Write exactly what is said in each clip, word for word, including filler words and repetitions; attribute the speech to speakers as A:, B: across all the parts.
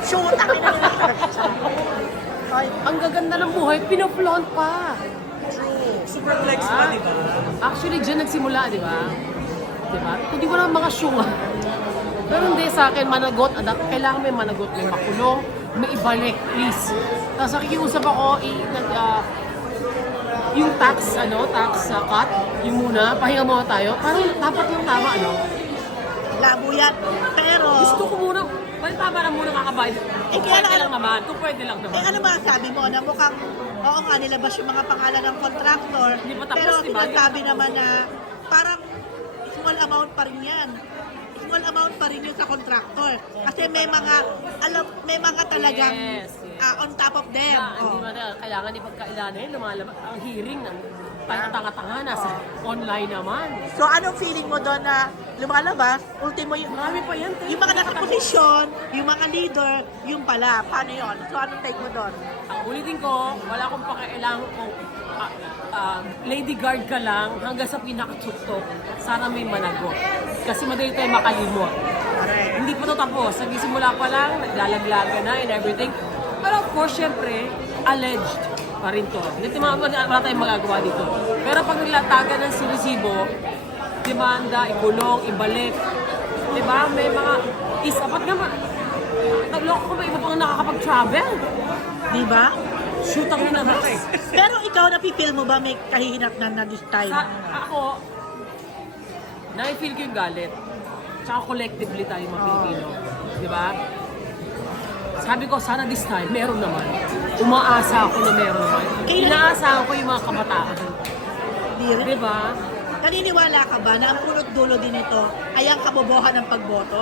A: Shoot! Ang ina nila.
B: Ay, ang gaganda ng buhay, pinoflaunt pa.
A: True.
C: Super flex pa, di ba?
B: Actually, dyan nagsimula, di ba? Di ba? Kung di mo naman mga syunga. Pero hindi sa akin, managot, anak, kailangan may managot, may makulong, may ibalik, please. Tapos nakikiusap ako, i, nag, ah, yung tax, ano, tax uh, cut, yung muna, pahinga muna tayo. Parang dapat yung tama, ano?
A: Labo yan. Pero,
B: Gusto ko muna, parang tama na muna kakabayad.
A: Eh,
B: Kung
A: kaya
B: pwede
A: na-
B: lang naman, kung pwede lang naman.
A: eh ano ba sabi mo na mukhang, oo nga, nilabas yung mga pangalan ng contractor,
B: Hindi pa tapos,
A: pero
B: di ba?
A: sinasabi naman na parang small amount pa rin yan. Small amount pa rin yun sa contractor. Kasi may mga, alam, may mga talagang
B: Yes, yes.
A: ah, on top of them.
B: Na, hindi
A: Oh.
B: mo na kailangan ipagkailanan yun, lumalabas. Ang hearing ng tanga-tanga nasa online naman.
A: So, anong feeling mo doon na lumalabas? Ultimo yung,
B: Marami pa yan, te.
A: yung mga nakaposisyon, yung mga leader, yung pala. Paano yun? So, anong take mo doon?
B: Ang ulitin ko, wala akong pakailangan kung ah, ah, lady guard ka lang hanggang sa pinakatuktok. Sana may managot. Kasi madali tayo makalimot.
A: Correct.
B: Hindi pa to tapos. Nagsisimula pa lang, naglalaglaga na and everything. Pero of course, syempre, alleged pa rin to. Hindi wala, wala tayong magagawa dito. Pero pag nilatagan ng sinisibo, demanda, ikulong, ibalik. Diba? May mga is apat nga ma. Nagloko ko ba iba pang nakakapag-travel?
A: Di ba?
B: Shoot ang nabas.
A: Pero ikaw, napipil mo ba may kahihinatnan na this time?
B: Sa ako, na-feel ko yung galit. Tsaka collectively tayo mga Pilipino. Di ba? Sabi ko, sana this time, meron naman. Umaasa ako na meron naman. Inaasahan ko yung mga kabataan.
A: Di rin.
B: Di ba?
A: Naniniwala ka ba na ang punot dulo din ito ay ang kabobohan ng pagboto?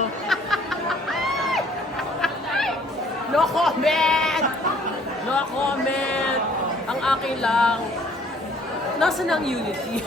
B: No comment! No comment! Ang akin lang, nasa na ang unity?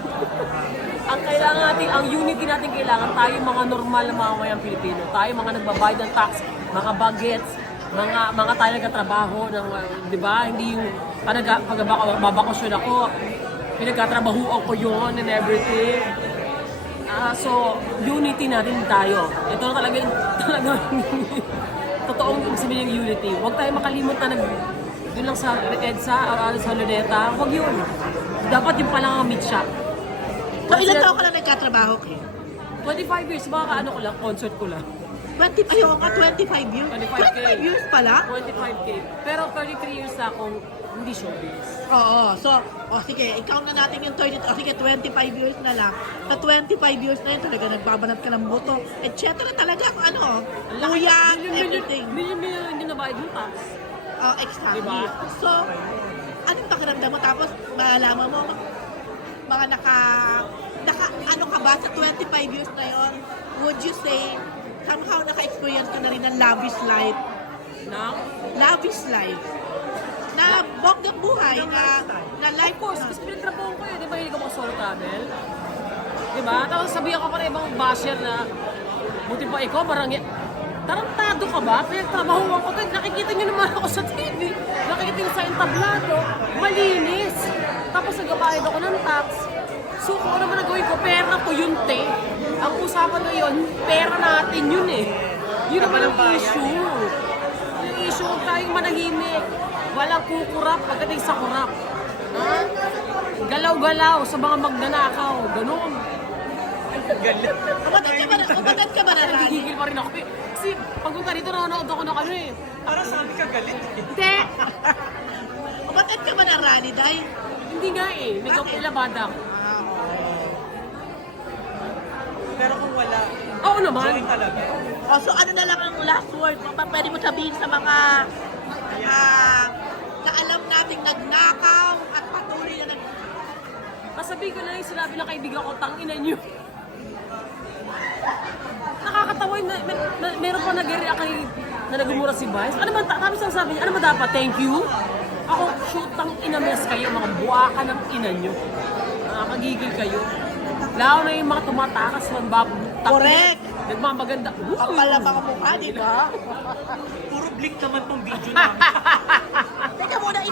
B: Ang kailangan natin, ang unity natin kailangan, tayo mga normal na mamamayang Pilipino. Tayo mga nagbabayad ng tax, mga bagets, mga mga tayo nagkatrabaho ng, uh, di ba? Hindi yung pag babakasyon ako, pinagkatrabahuan ko yun and everything. Ah, so, unity natin tayo. Ito na talaga, talaga totoong ibig sabihin yung unity. Huwag tayo makalimot na nag, doon lang sa EDSA o sa Luneta. Huwag yun. Dapat yung palang ang meet shop.
A: So, ilan taon ka lang nagkatrabaho, Kim?
B: twenty-five years, mga kaano ko lang, concert ko lang.
A: twenty, ayaw nga, twenty-five years?
B: twenty-five K.
A: twenty-five years pala?
B: twenty-five K. Pero thirty-three years na akong hindi showbiz.
A: Oo. So, o sige, i-count na natin yung thirty, o sige, twenty-five years na lang. Sa twenty-five years na yun, talaga nagbabanat ka ng buto, et cetera. Talaga, ano, kuya, everything.
B: Million, million, hindi na bayad yung tax.
A: Oh, exactly.
B: Diba?
A: So, anong pakiramdam mo? Tapos, malalaman mo, mga naka, naka, ano ka ba sa twenty-five years na yon? Would you say, somehow naka-experience ka na rin ng lavish life?
B: Na?
A: Lavish life. Na bonggang buhay, na, na life
B: Of course, kasi pinagtrabaho ko yun. Di ba hindi ko mga solo travel? Di ba? Tapos sabihan ko pa rin ibang basher na buti pa ikaw, parang tarantado ka ba? Pinagtrabaho ko to. Nakikita nyo naman ako sa T V. Nakikita nyo sa entablado. Malinis. Tapos nagbabayad ako ng tax. So kung ano naman nagawin ko, pera ko yun, te. Ang usapan ngayon, pera natin yun eh. Yun naman ang issue. Yung issue, huwag tayong manahimik. Walang kukurap pagdating sa kurap. Ha? Galaw-galaw sa mga magnanakaw. Ganun.
C: Galit.
A: Umagat ka ba na, umagat ka ba na rally?
B: Nagigigil pa rin ako. eh. Kasi pagpunta dito, nanonood ako ng ano eh.
C: Parang sabi ka galit.
B: Hindi!
A: Umagat ka ba na rally, Day?
B: Hindi nga eh. May
A: Bakit?
B: ilabada.
C: Pero kung wala,
B: Oo naman.
C: join talaga.
A: Oh, so ano na lang ang last word? Kung pa pwede mo sabihin sa mga mga na alam nating nagnakaw at patuloy na nag...
B: Masabi ko na yung sinabi ng kaibigan ko, tanginan nyo. Nakakatawa yun. May, may, meron pa nag-react kay na nagumura si Vice. Ano man, tapos ang sabi niya, ano ba dapat? Thank you? Ako, shoot, tang inames kayo, mga buwakan ng ina nyo. Nakakagigil kayo. Lalo na yung mga tumatakas, magbabag.
A: Correct!
B: Nagmamaganda.
A: Ang pala mga mukha, di ba?
C: Puro blink naman tong video namin.
A: Teka muna,